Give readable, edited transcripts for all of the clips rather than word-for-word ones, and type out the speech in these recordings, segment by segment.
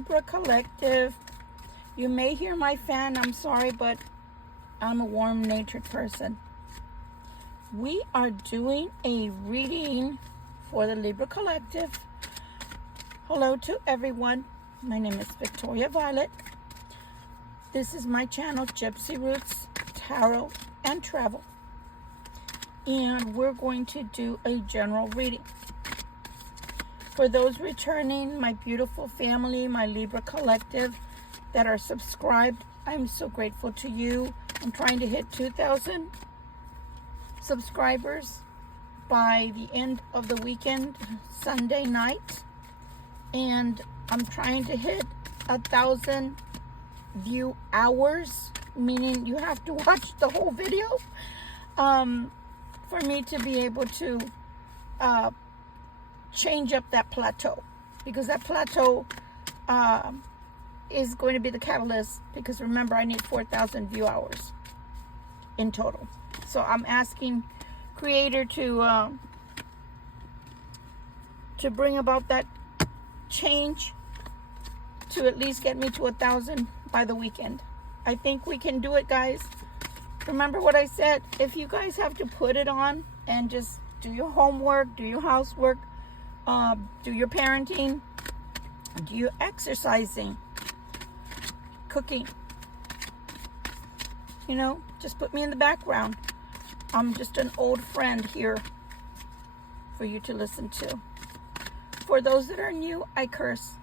Libra collective. You may hear my fan. I'm sorry, but I'm a warm-natured person. We are doing a reading for the Libra collective. Hello to everyone. My name is Victoria Violet. This is my channel, Gypsy Roots, Tarot, and Travel. And we're going to do a general reading. For those returning, my beautiful family, my Libra collective that are subscribed, I'm so grateful to you. I'm trying to hit 2,000 subscribers by the end of the weekend, Sunday night. And I'm trying to hit 1,000 view hours, meaning you have to watch the whole video for me to be able to change up that plateau, because that plateau is going to be the catalyst, because remember, I need 4,000 view hours in total. So I'm asking Creator to bring about that change to at least get me to 1,000 by the weekend. I think we can do it, guys. Remember what I said. If you guys have to put it on and just do your homework, do your housework, do your parenting, do your exercising, cooking, you know, just put me in the background. I'm just an old friend here for you to listen to. For those that are new, I curse.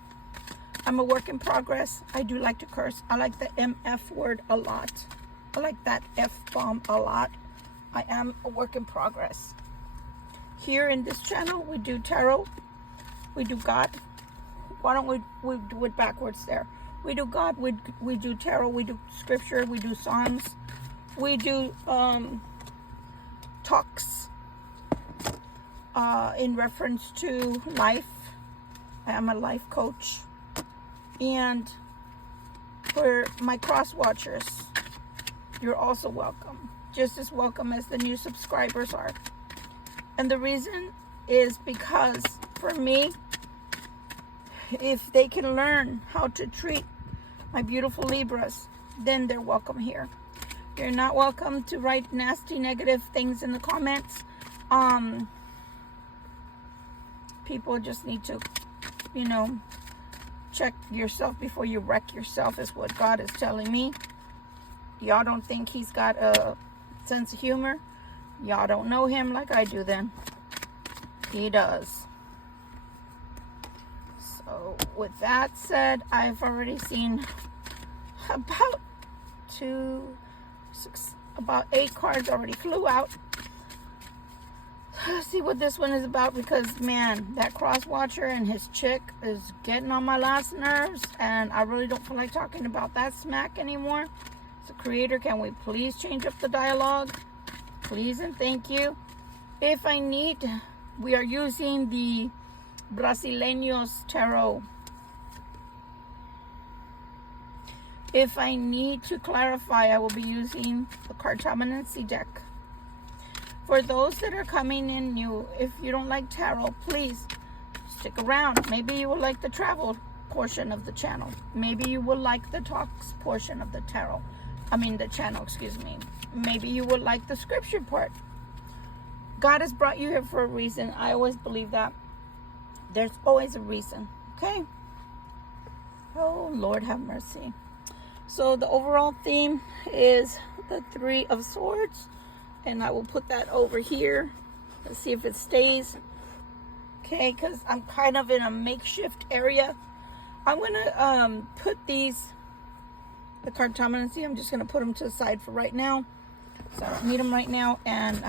I'm a work in progress. I do like to curse. I like the MF word a lot. I like that F-bomb a lot. I am a work in progress. Here in this channel, we do tarot. We do God. Why don't we do it backwards there? We do God. We do tarot. We do scripture. We do songs. We do talks in reference to life. I am a life coach. And for my cross watchers, you're also welcome. Just as welcome as the new subscribers are. And the reason is because, for me, if they can learn how to treat my beautiful Libras, then they're welcome here. You're not welcome to write nasty, negative things in the comments. People just need to, you know, check yourself before you wreck yourself, is what God is telling me. Y'all don't think he's got a sense of humor? Y'all don't know him like I do then. He does. So with that said, I've already seen about 8 cards already flew out. Let's see what this one is about, because man, that cross watcher and his chick is getting on my last nerves, and I really don't feel like talking about that smack anymore. So Creator, can we please change up the dialogue? Please and thank you. If I need, we are using the Brasileños Tarot. If I need to clarify, I will be using the Cartomancy deck. For those that are coming in new, if you don't like tarot, please stick around. Maybe you will like the travel portion of the channel. Maybe you will like the talks portion of the tarot. The channel, excuse me. Maybe you will like the scripture part. God has brought you here for a reason. I always believe that. There's always a reason, okay? Oh, Lord have mercy. So the overall theme is the 3 of Swords. And I will put that over here. Let's see if it stays. Okay, because I'm kind of in a makeshift area. I'm going to put these, the Cartomancy, I'm just going to put them to the side for right now. So I don't need them right now, and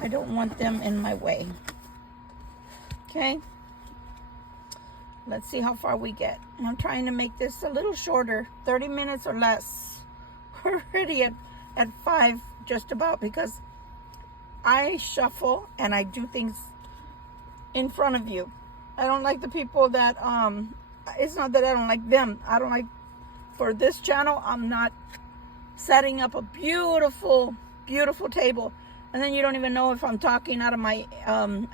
I don't want them in my way. Okay. Let's see how far we get. I'm trying to make this a little shorter, 30 minutes or less. We're already at 5 just about, because I shuffle and I do things in front of you. I don't like the people that it's not that I don't like them. I don't like, for this channel, I'm not setting up a beautiful table, and then you don't even know if I'm talking out of my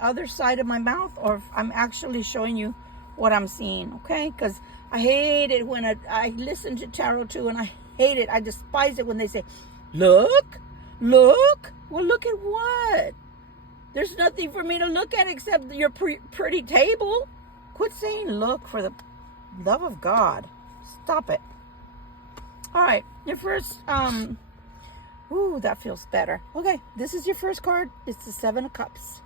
other side of my mouth, or if I'm actually showing you what I'm seeing, okay? Because I hate it when I listen to tarot too, and I hate it. I despise it when they say, look, look. Well, look at what? There's nothing for me to look at except your pretty table. Quit saying look, for the love of God. Stop it. All right, your first, ooh, that feels better. Okay, this is your first card. It's the Seven of Cups.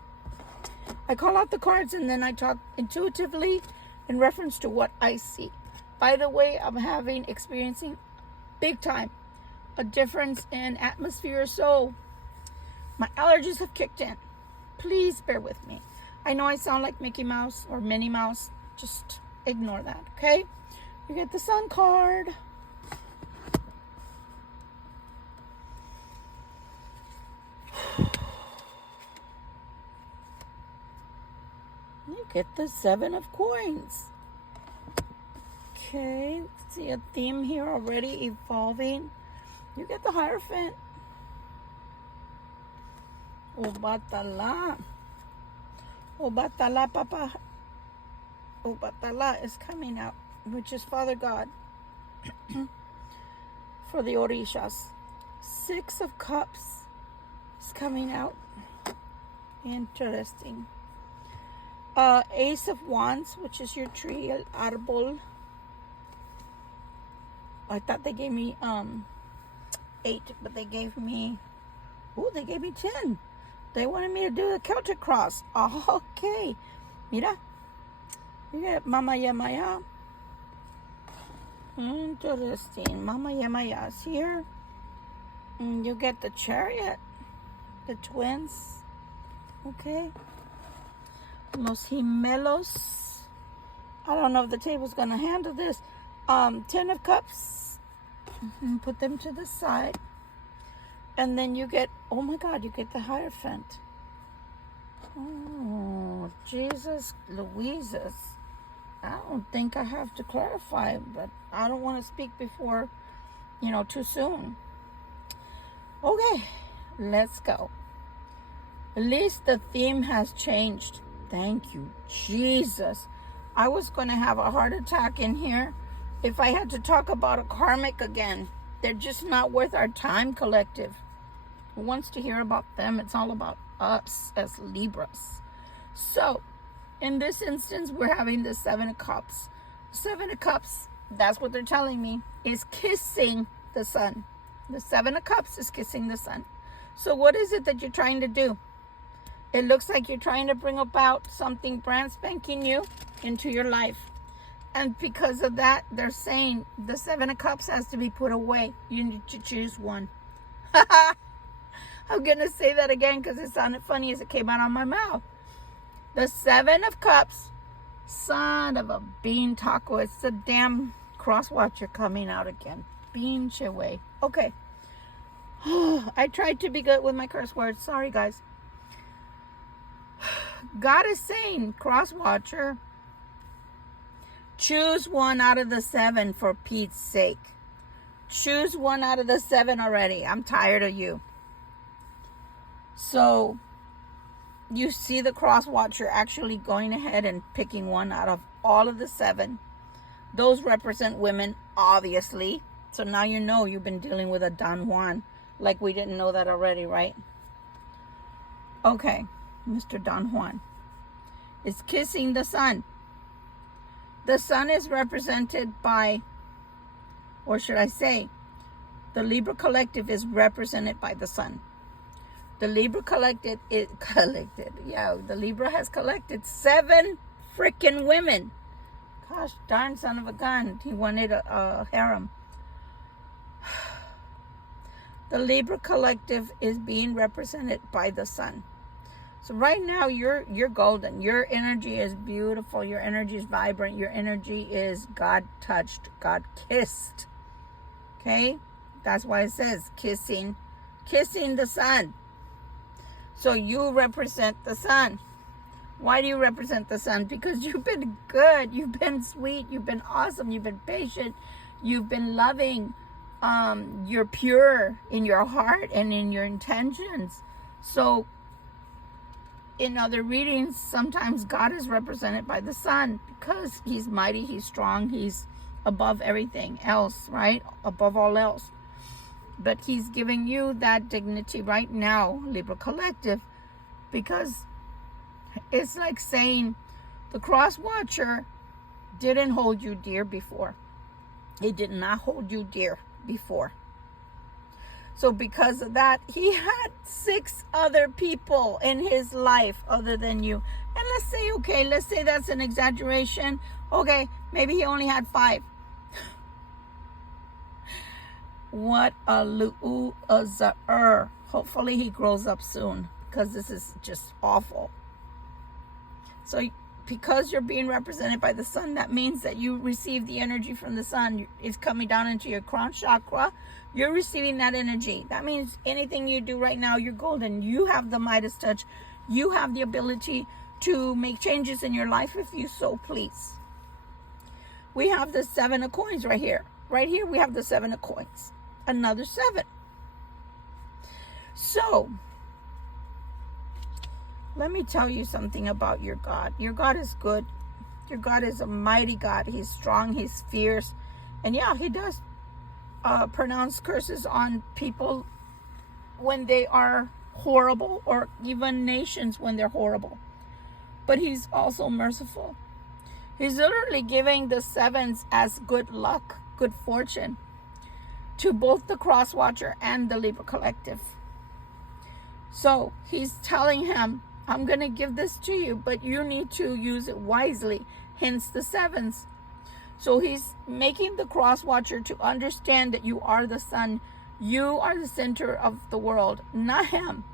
I call out the cards and then I talk intuitively in reference to what I see. By the way, I'm experiencing big time a difference in atmosphere, so my allergies have kicked in. Please bear with me. I know I sound like Mickey Mouse or Minnie Mouse. Just ignore that, okay? You get the Sun card. You get the Seven of Coins. Okay, see a theme here already evolving. You get the Hierophant. Obatala. Obatala, Papa. Obatala is coming out, which is Father God for the Orishas. Six of Cups is coming out. Interesting. Ace of Wands, which is your tree, el árbol. I thought they gave me 8, but they gave me, they gave me 10. They wanted me to do the Celtic cross. Oh, okay. Mira. You get Mama Yemaya. Interesting. Mama Yemaya is here. And you get the Chariot. The twins. Okay. Los Gemelos. I don't know if the table's going to handle this. 10 of Cups. And put them to the side. And then you get, oh my God, you get the Hierophant. Oh, Jesus Louises. I don't think I have to clarify, but I don't want to speak before, too soon. Okay, let's go. At least the theme has changed. Thank you, Jesus. I was going to have a heart attack in here if I had to talk about a karmic again. They're just not worth our time, collective. Who wants to hear about them? It's all about us as Libras. So, in this instance, we're having the Seven of Cups. Seven of Cups, that's what they're telling me, is kissing the sun. The Seven of Cups is kissing the sun. So what is it that you're trying to do? It looks like you're trying to bring about something brand spanking new into your life. And because of that, they're saying the Seven of Cups has to be put away. You need to choose one. I'm going to say that again because it sounded funny as it came out of my mouth. The Seven of Cups, son of a bean taco. It's the damn cross watcher coming out again. Bean chihuahua. Okay. I tried to be good with my curse words. Sorry, guys. God is saying, cross watcher, choose one out of the 7 for Pete's sake. Choose one out of the 7 already. I'm tired of you. So, you see the cross watcher actually going ahead and picking one out of all of the 7. Those represent women, obviously. So now you know you've been dealing with a Don Juan. Like we didn't know that already, right? Okay, Mr. Don Juan is kissing the sun. The sun is represented by, or should I say, the Libra collective is represented by the sun. The Libra the Libra has collected 7 freaking women. Gosh darn son of a gun. He wanted a harem. The Libra collective is being represented by the sun. So right now you're golden. Your energy is beautiful. Your energy is vibrant. Your energy is God touched, God kissed. Okay? That's why it says kissing the sun. So you represent the sun. Why do you represent the sun? Because you've been good. You've been sweet. You've been awesome. You've been patient. You've been loving. You're pure in your heart and in your intentions. So in other readings, sometimes God is represented by the sun because he's mighty, he's strong, he's above everything else, right? Above all else. But he's giving you that dignity right now, Libra Collective, because it's like saying the cross watcher didn't hold you dear before. He did not hold you dear before. So because of that, he had 6 other people in his life other than you. And let's say, okay, let's say that's an exaggeration. Okay, maybe he only had 5. What a loser. Hopefully he grows up soon, because this is just awful. So because you're being represented by the sun, that means that you receive the energy from the sun. It's coming down into your crown chakra. You're receiving that energy. That means anything you do right now, you're golden. You have the Midas touch. You have the ability to make changes in your life if you so please. We have the 7 of coins right here. Right here we have the 7 of coins. Another 7. So let me tell you something about your God. Your God is good. Your God is a mighty God. He's strong. He's fierce. And yeah, he does pronounce curses on people when they are horrible, or even nations when they're horrible. But he's also merciful. He's literally giving the 7s as good luck, good fortune to both the cross watcher and the Libra Collective. So he's telling him, I'm going to give this to you, but you need to use it wisely, hence the 7s. So he's making the cross watcher to understand that you are the sun. You are the center of the world, not him.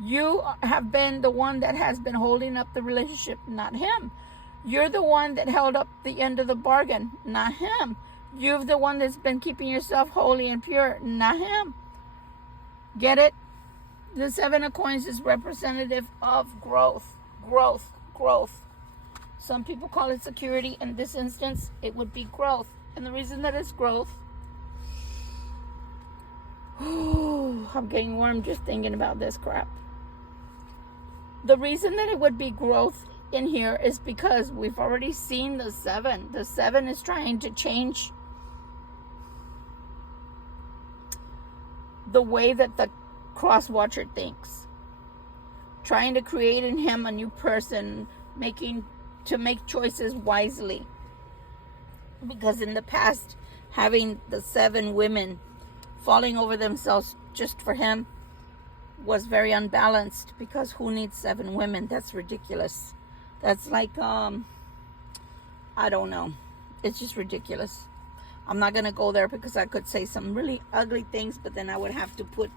You have been the one that has been holding up the relationship, not him. You're the one that held up the end of the bargain, not him. You're the one that's been keeping yourself holy and pure, not him. Get it? The 7 of coins is representative of growth, growth, growth. Some people call it security. In this instance, it would be growth. And the reason that it's growth, I'm getting warm just thinking about this crap. The reason that it would be growth in here is because we've already seen the 7. The 7 is trying to change the way that the cross watcher thinks, trying to create in him a new person, to make choices wisely. Because in the past, having the 7 women falling over themselves just for him was very unbalanced, because who needs 7 women? That's ridiculous. That's like, I don't know. It's just ridiculous. I'm not going to go there because I could say some really ugly things, but then I would have to put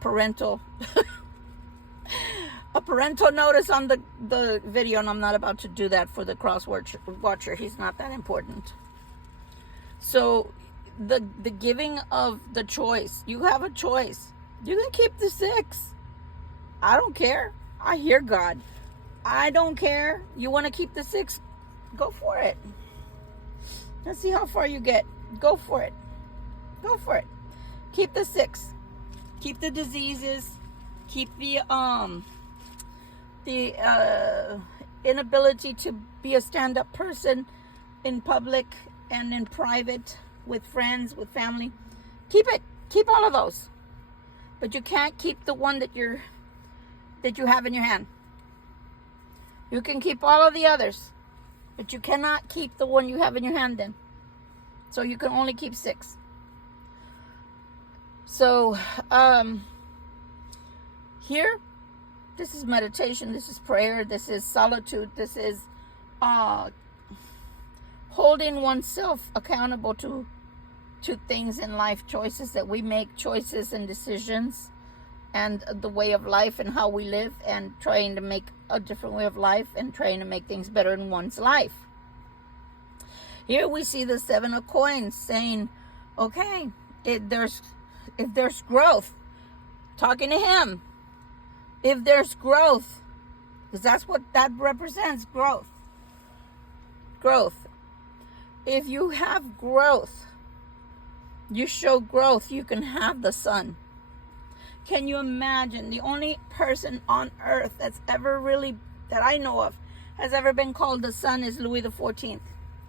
a parental notice on the video, and I'm not about to do that for the cross watcher. He's not that important. So the giving of the choice, you have a choice. You can keep the 6. I don't care. I hear God. I don't care. You want to keep the 6? Go for it. Let's see how far you get. Go for it. Go for it. Keep the 6. Keep the diseases. Keep the inability to be a stand-up person in public and in private, with friends, with family. Keep it. Keep all of those. But you can't keep the one that you have in your hand. You can keep all of the others, but you cannot keep the one you have in your hand then. So you can only keep 6. So here, this is meditation, this is prayer, this is solitude, this is holding oneself accountable to things in life, choices that we make, choices and decisions, and the way of life and how we live, and trying to make a different way of life and trying to make things better in one's life. Here we see the 7 of coins saying, okay, if there's growth, talking to him, if there's growth, because that's what that represents, growth. Growth. If you have growth, you show growth, you can have the sun. Can you imagine? The only person on earth that's ever really, that I know of, has ever been called the sun is Louis the 14th.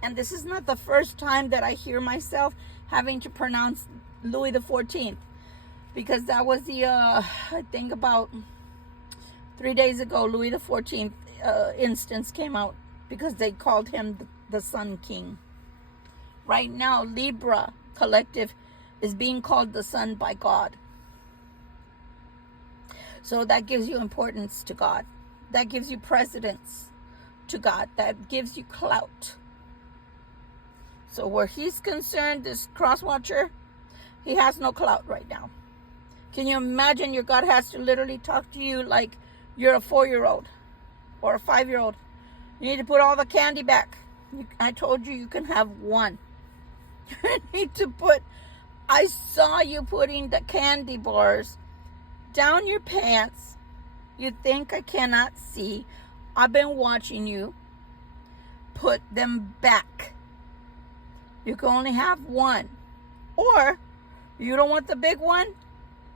And this is not the first time that I hear myself having to pronounce Louis the 14th. Because that was the, I think about 3 days ago, Louis the 14th instance came out. Because they called him the Sun King. Right now, Libra collective is being called the sun by God. So that gives you importance to God. That gives you precedence to God. That gives you clout. So where he's concerned, this cross watcher, he has no clout right now. Can you imagine your God has to literally talk to you like you're a 4-year-old or a 5-year-old? You need to put all the candy back. I told you can have one. You need to put, I saw you putting the candy bars down your pants. You think I cannot see? I've been watching you. Put them back. You can only have one. Or you don't want the big one.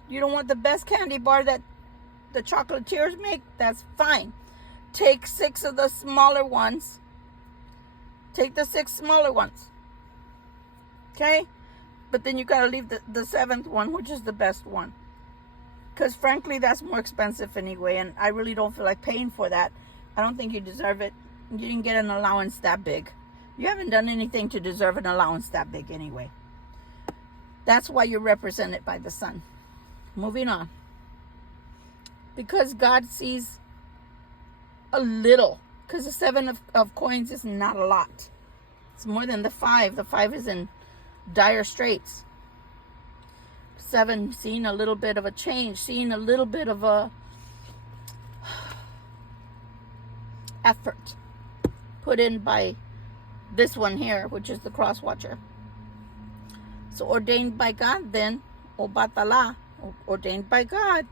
You don't want the best candy bar that the chocolatiers make. That's fine. Take 6 of the smaller ones. Take the 6 smaller ones. Okay? But then you got to leave the 7th one, which is the best one. Because frankly, that's more expensive anyway. And I really don't feel like paying for that. I don't think you deserve it. You didn't get an allowance that big. You haven't done anything to deserve an allowance that big anyway. That's why you're represented by the sun. Moving on. Because God sees a little. Because the 7 of coins is not a lot. It's more than the 5. The 5 is in dire straits. 7 seeing a little bit of a change. Seeing a little bit of a effort put in by this one here, which is the cross watcher. So ordained by God then, o batala, ordained by God.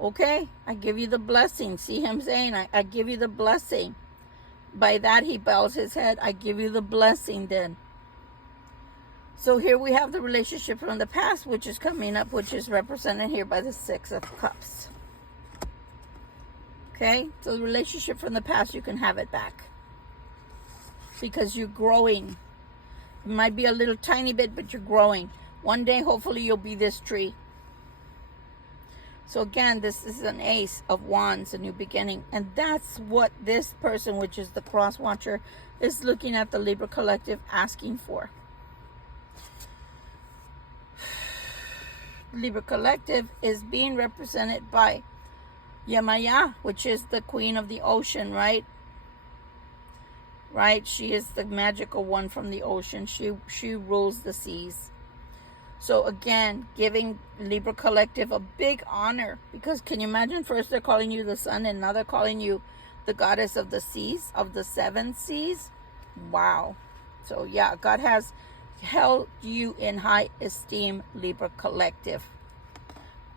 Okay, I give you the blessing. See him saying, I give you the blessing. By that he bows his head. I give you the blessing then. So here we have the relationship from the past, which is coming up, which is represented here by the 6 of Cups. Okay, so the relationship from the past, you can have it back. Because you're growing. It might be a little tiny bit, but you're growing. One day, hopefully, you'll be this tree. So again, this is an Ace of Wands, a new beginning. And that's what this person, which is the cross watcher, is looking at the Libra collective asking for. Libra collective is being represented by Yemaya, which is the queen of the ocean, right? Right? She is the magical one from the ocean. She rules the seas. So again, giving Libra collective a big honor. Because can you imagine, first they're calling you the sun and now they're calling you the goddess of the seas, of the 7 seas. Wow. So yeah, God has held you in high esteem, Libra collective.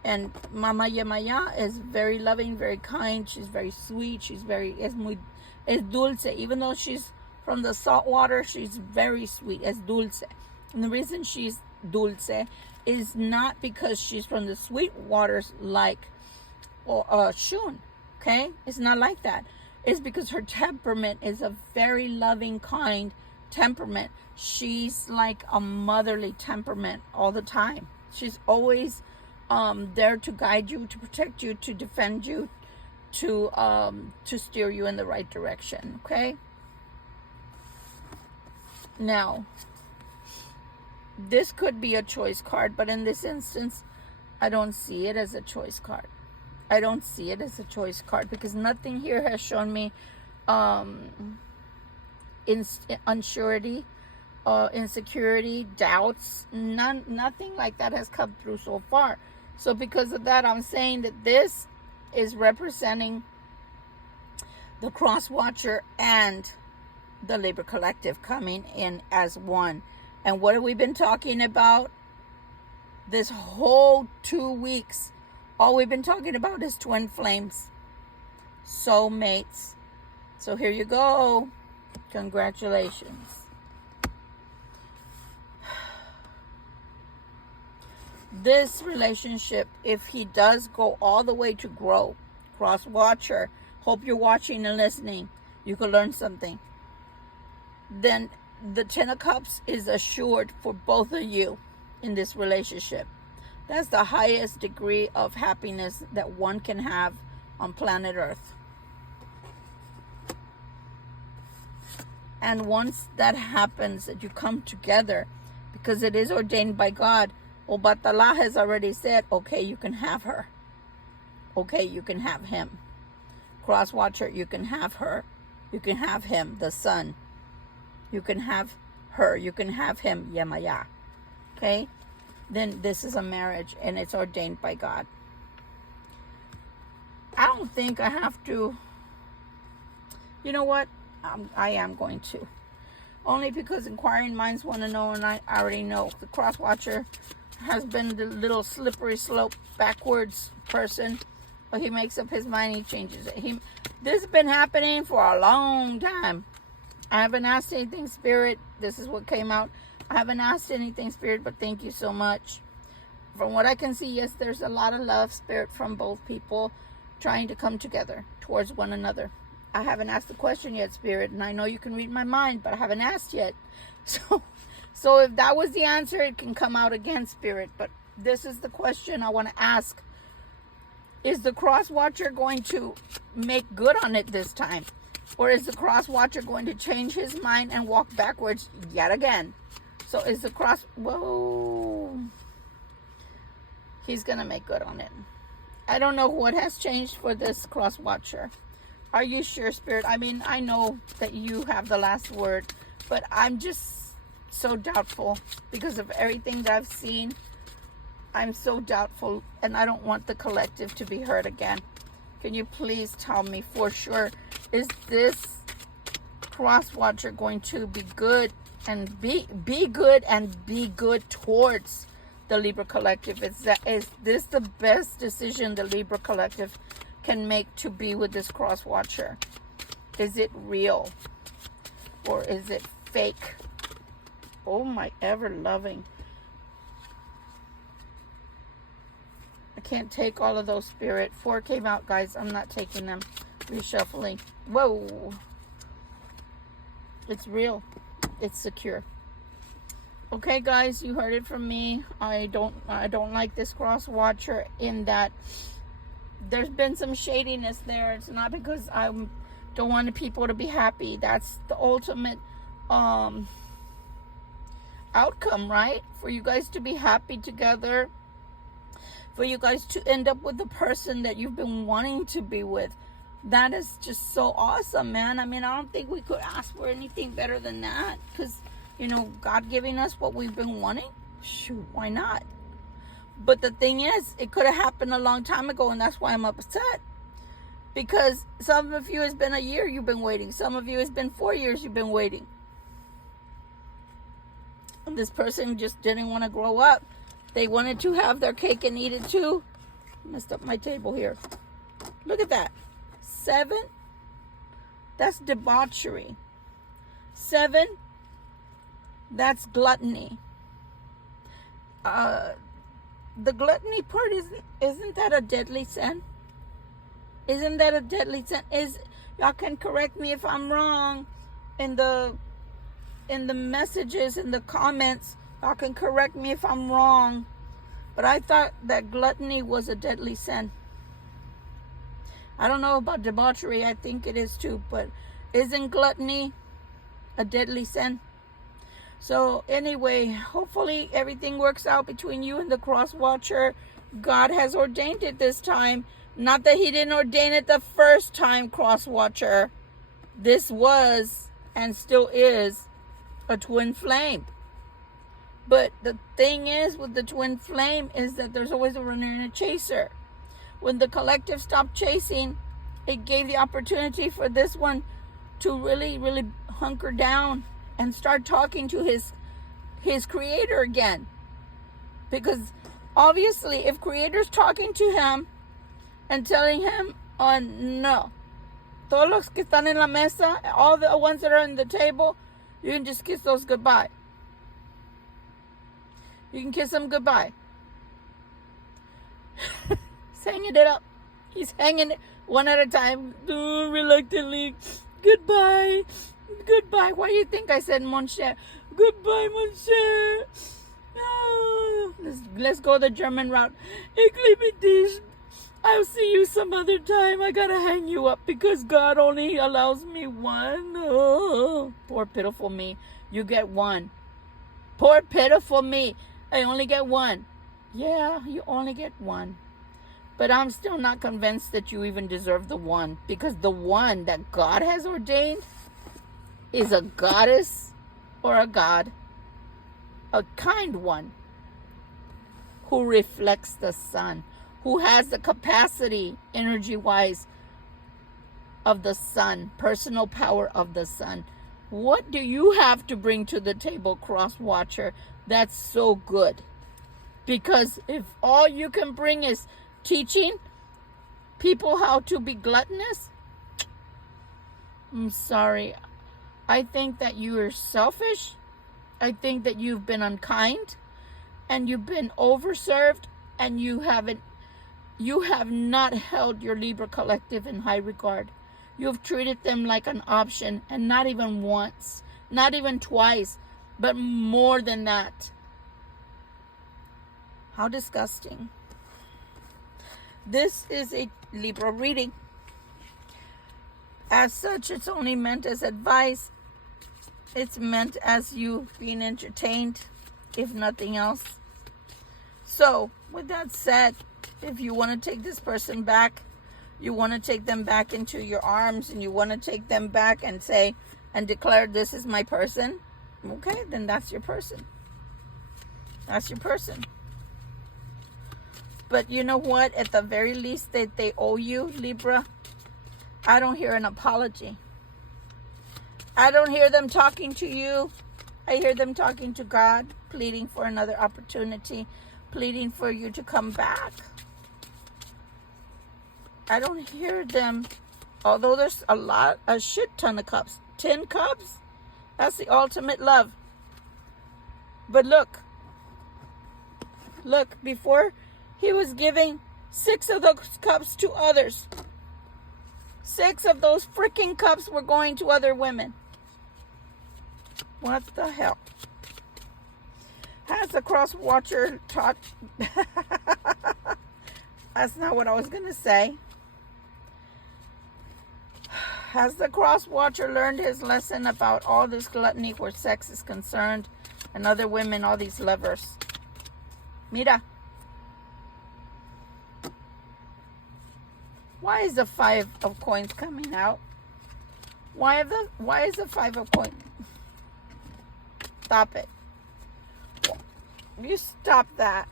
And Mama Yemaya is very loving, very kind. She's very sweet. She's very, es dulce. Even though she's from the salt water, she's very sweet. Es dulce. And the reason she's dulce is not because she's from the sweet waters like Shun. Okay? It's not like that. It's because her temperament is a very loving, kind temperament. She's like a motherly temperament all the time. She's always there to guide you, to protect you, to defend you, to steer you in the right direction. Okay? Now, this could be a choice card, but in this instance, I don't see it as a choice card. I don't see it as a choice card because nothing here has shown me unsurety, insecurity, doubts. Nothing like that has come through so far. So because of that, I'm saying that this is representing the cross watcher and the Libra collective coming in as one. And what have we been talking about this whole 2 weeks? All we've been talking about is twin flames, soulmates. So here you go. Congratulations. this relationship, if he does go all the way to grow, cross watcher, hope you're watching and listening, you could learn something, then the 10 of Cups is assured for both of you in this relationship. That's the highest degree of happiness that one can have on planet Earth. And once that happens, that you come together, because it is ordained by God, Obatala has already said, okay, you can have her. Okay, you can have him. Cross watcher, you can have her. You can have him, the son. You can have her. You can have him, Yemaya. Okay? Then this is a marriage, and it's ordained by God. I don't think I have to. You know what? I am going to. Only because inquiring minds want to know, and I already know. The cross watcher has been the little slippery slope backwards person, but he makes up his mind, he changes it. This has been happening for a long time. I haven't asked anything, Spirit. This is what came out. I haven't asked anything, Spirit, but thank you so much. From what I can see, yes, there's a lot of love, Spirit, from both people trying to come together towards one another. I haven't asked the question yet, Spirit, and I know you can read my mind, but I haven't asked yet. So if that was the answer, it can come out again, Spirit. But this is the question I want to ask. Is the cross watcher going to make good on it this time? Or is the cross watcher going to change his mind and walk backwards yet again? So is the cross... Whoa. He's going to make good on it. I don't know what has changed for this cross watcher. Are you sure, Spirit? I mean, I know that you have the last word, but I'm just so doubtful because of everything that I've seen. I'm so doubtful, and I don't want the collective to be hurt again. Can you please tell me for sure, is this cross watcher going to be good and be good and be good towards the Libra collective? Is this the best decision the Libra collective can make to be with this cross watcher? Is it real or is it fake? Oh my ever loving. I can't take all of those, Spirit. 4 came out, guys. I'm not taking them. Reshuffling. Whoa. It's real. It's secure. Okay, guys, you heard it from me. I don't like this cross watcher in that there's been some shadiness there. It's not because I don't want people to be happy. That's the ultimate outcome, right? For you guys to be happy together, for you guys to end up with the person that you've been wanting to be with. That is just so awesome, man. I mean, I don't think we could ask for anything better than that, because, you know, God giving us what we've been wanting. Shoot, why not? But the thing is, it could have happened a long time ago, and that's why I'm upset. Because some of you, has been a year you've been waiting. Some of you, has been 4 years you've been waiting. And this person just didn't want to grow up. They wanted to have their cake and eat it too. Messed up my table here. Look at that. 7. That's debauchery. 7. That's gluttony. The gluttony part, isn't that a deadly sin? Isn't that a deadly sin? Y'all can correct me if I'm wrong in the messages, in the comments. Y'all can correct me if I'm wrong. But I thought that gluttony was a deadly sin. I don't know about debauchery. I think it is too. But isn't gluttony a deadly sin? So anyway, hopefully everything works out between you and the cross watcher. God has ordained it this time. Not that he didn't ordain it the first time, cross watcher. This was and still is a twin flame. But the thing is with the twin flame is that there's always a runner and a chaser. When the collective stopped chasing, it gave the opportunity for this one to really, really hunker down and start talking to his creator again. Because obviously, if creator's talking to him and telling him, oh no, todos los que están en la mesa, all the ones that are on the table, you can just kiss those goodbye. You can kiss them goodbye. He's hanging it up. He's hanging it one at a time. Reluctantly. Goodbye. Goodbye. Why do you think I said mon cher? Goodbye, mon cher. Oh, let's go the German route. Ich liebe dich. I'll see you some other time. I gotta hang you up because God only allows me one. Oh, poor pitiful me. You get one. Poor pitiful me. I only get one. Yeah, you only get one. But I'm still not convinced that you even deserve the one, because the one that God has ordained is a goddess or a god, a kind one who reflects the sun, who has the capacity, energy-wise, of the sun, personal power of the sun. What do you have to bring to the table, cross watcher? That's so good. Because if all you can bring is teaching people how to be gluttonous, I'm sorry. I think that you are selfish. I think that you've been unkind and you've been overserved, and you have not held your Libra collective in high regard. You've treated them like an option, and not even once, not even twice, but more than that. How disgusting. This is a Libra reading. As such, it's only meant as advice. It's meant as you being entertained, if nothing else. So, with that said, if you want to take this person back, you want to take them back into your arms, and you want to take them back and say, and declare, this is my person, okay, then that's your person. That's your person. But you know what? At the very least that they owe you, Libra, I don't hear an apology. I don't hear them talking to you. I hear them talking to God, pleading for another opportunity, pleading for you to come back. I don't hear them, although there's a shit ton of cups. 10 cups? That's the ultimate love. But look, before he was giving 6 of those cups to others. 6 of those freaking cups were going to other women. What the hell? Has the cross watcher taught? That's not what I was going to say. Has the cross watcher learned his lesson about all this gluttony where sex is concerned, and other women, all these lovers? Mira. Why is the 5 of coins coming out? Why is the 5 of coins? Stop it. You stop that.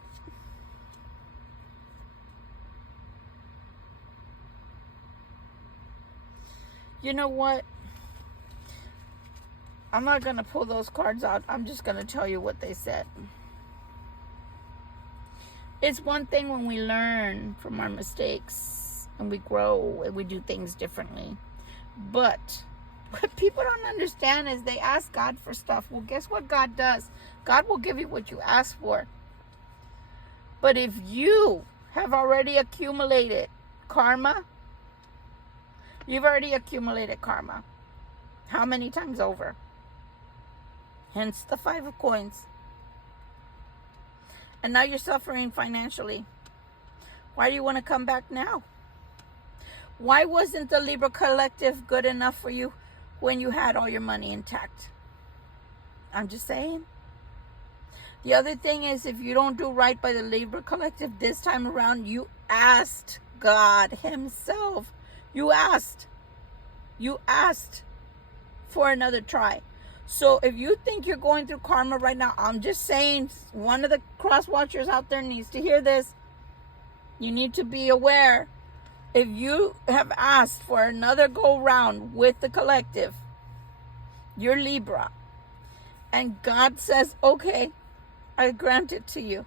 You know what? I'm not going to pull those cards out. I'm just going to tell you what they said. It's one thing when we learn from our mistakes and we grow and we do things differently. But what people don't understand is they ask God for stuff. Well, guess what God does? God will give you what you ask for. But if you have already accumulated karma, you've already accumulated karma. How many times over? Hence the 5 of coins. And now you're suffering financially. Why do you want to come back now? Why wasn't the Libra collective good enough for you when you had all your money intact? I'm just saying. The other thing is, if you don't do right by the Libra collective this time around, you asked God himself. You asked for another try. So if you think you're going through karma right now, I'm just saying, one of the cross watchers out there needs to hear this. You need to be aware. If you have asked for another go round with the collective, you're Libra, and God says, okay, I grant it to you,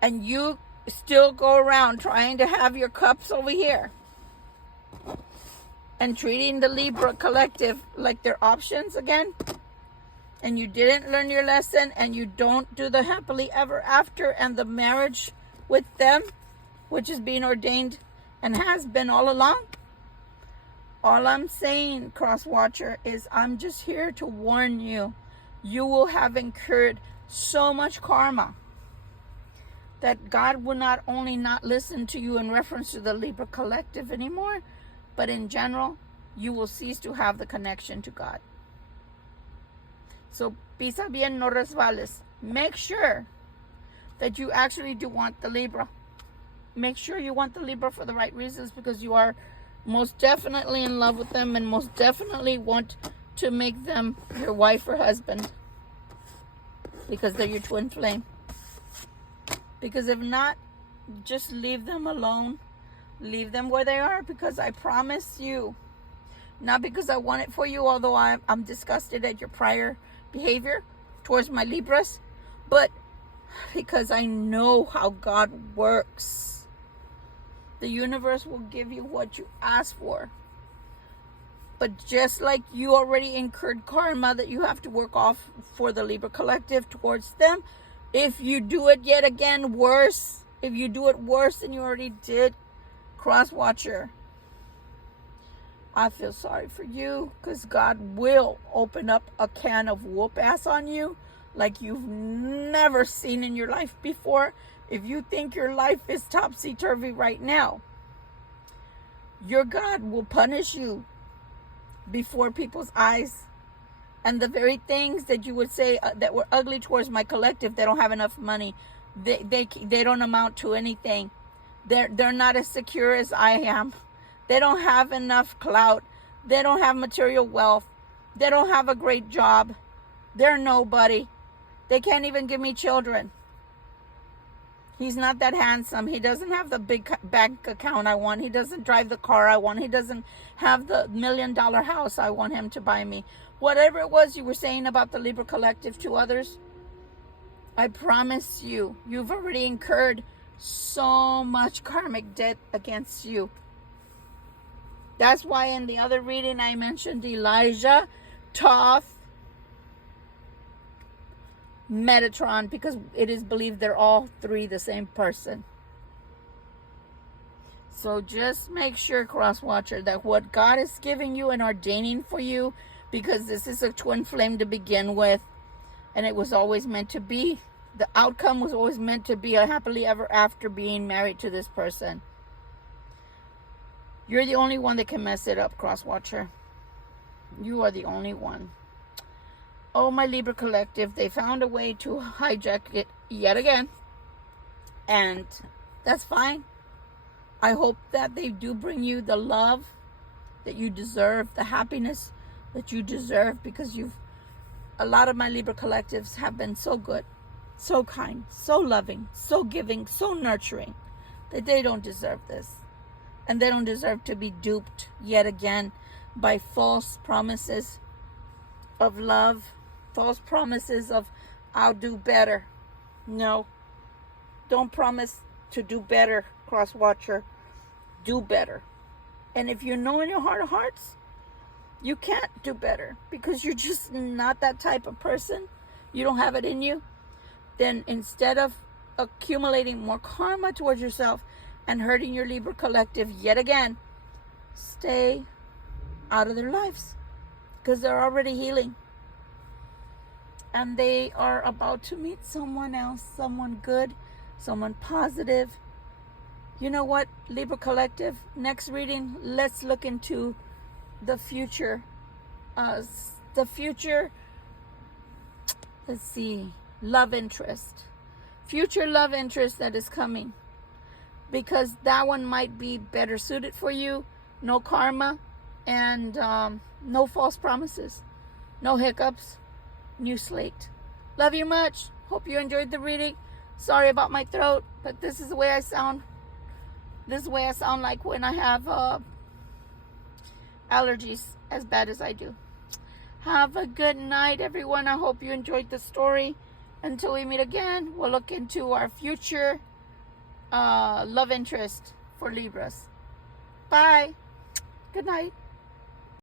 and you still go around trying to have your cups over here and treating the Libra collective like they're options again, and you didn't learn your lesson, and you don't do the happily ever after and the marriage with them, which is being ordained and has been all along. All I'm saying, cross watcher, is I'm just here to warn you. You will have incurred so much karma that God will not only not listen to you in reference to the Libra collective anymore, but in general, you will cease to have the connection to God. So, pisa bien, no resbales. Make sure that you actually do want the Libra. Make sure you want the Libra for the right reasons, because you are most definitely in love with them and most definitely want to make them your wife or husband, because they're your twin flame. Because if not, just leave them alone. Leave them where they are, because I promise you, not because I want it for you, although I'm disgusted at your prior behavior towards my Libras, but because I know how God works. The universe will give you what you ask for. But just like you already incurred karma that you have to work off for the Libra collective towards them, if you do it yet again worse, if you do it worse than you already did, cross watcher, I feel sorry for you, because God will open up a can of whoop ass on you like you've never seen in your life before. If you think your life is topsy-turvy right now, your God will punish you before people's eyes. And the very things that you would say that were ugly towards my collective, they don't have enough money. They don't amount to anything. They're not as secure as I am. They don't have enough clout. They don't have material wealth. They don't have a great job. They're nobody. They can't even give me children. He's not that handsome. He doesn't have the big bank account I want. He doesn't drive the car I want. He doesn't have the $1 million house I want him to buy me. Whatever it was you were saying about the Libra collective to others, I promise you, you've already incurred so much karmic debt against you. That's why in the other reading I mentioned Elijah, Thoth, Metatron, because it is believed they're all three the same person. So just make sure, cross watcher, that what God is giving you and ordaining for you, because this is a twin flame to begin with, and it was always meant to be, the outcome was always meant to be a happily ever after being married to this person. You're the only one that can mess it up, cross watcher. You are the only one. Oh, my Libra collective, they found a way to hijack it yet again. And that's fine. I hope that they do bring you the love that you deserve, the happiness that you deserve, because a lot of my Libra collectives have been so good, so kind, so loving, so giving, so nurturing, that they don't deserve this. And they don't deserve to be duped yet again by false promises of love, false promises of I'll do better. No, don't promise to do better, cross watcher. Do better. And if you know in your heart of hearts you can't do better because you're just not that type of person, you don't have it in you, then instead of accumulating more karma towards yourself and hurting your Libra collective yet again, stay out of their lives, because they're already healing. And they are about to meet someone else, someone good, someone positive. You know what, Libra collective? Next reading, let's look into the future. Let's see, love interest. Future love interest that is coming. Because that one might be better suited for you. No karma and no false promises. No hiccups. New slate. Love you much. Hope you enjoyed the reading. Sorry about my throat, but this is the way I sound. This is the way I sound like when I have allergies as bad as I do. Have a good night, everyone. I hope you enjoyed the story. Until we meet again, we'll look into our future love interest for Libras. Bye. Good night.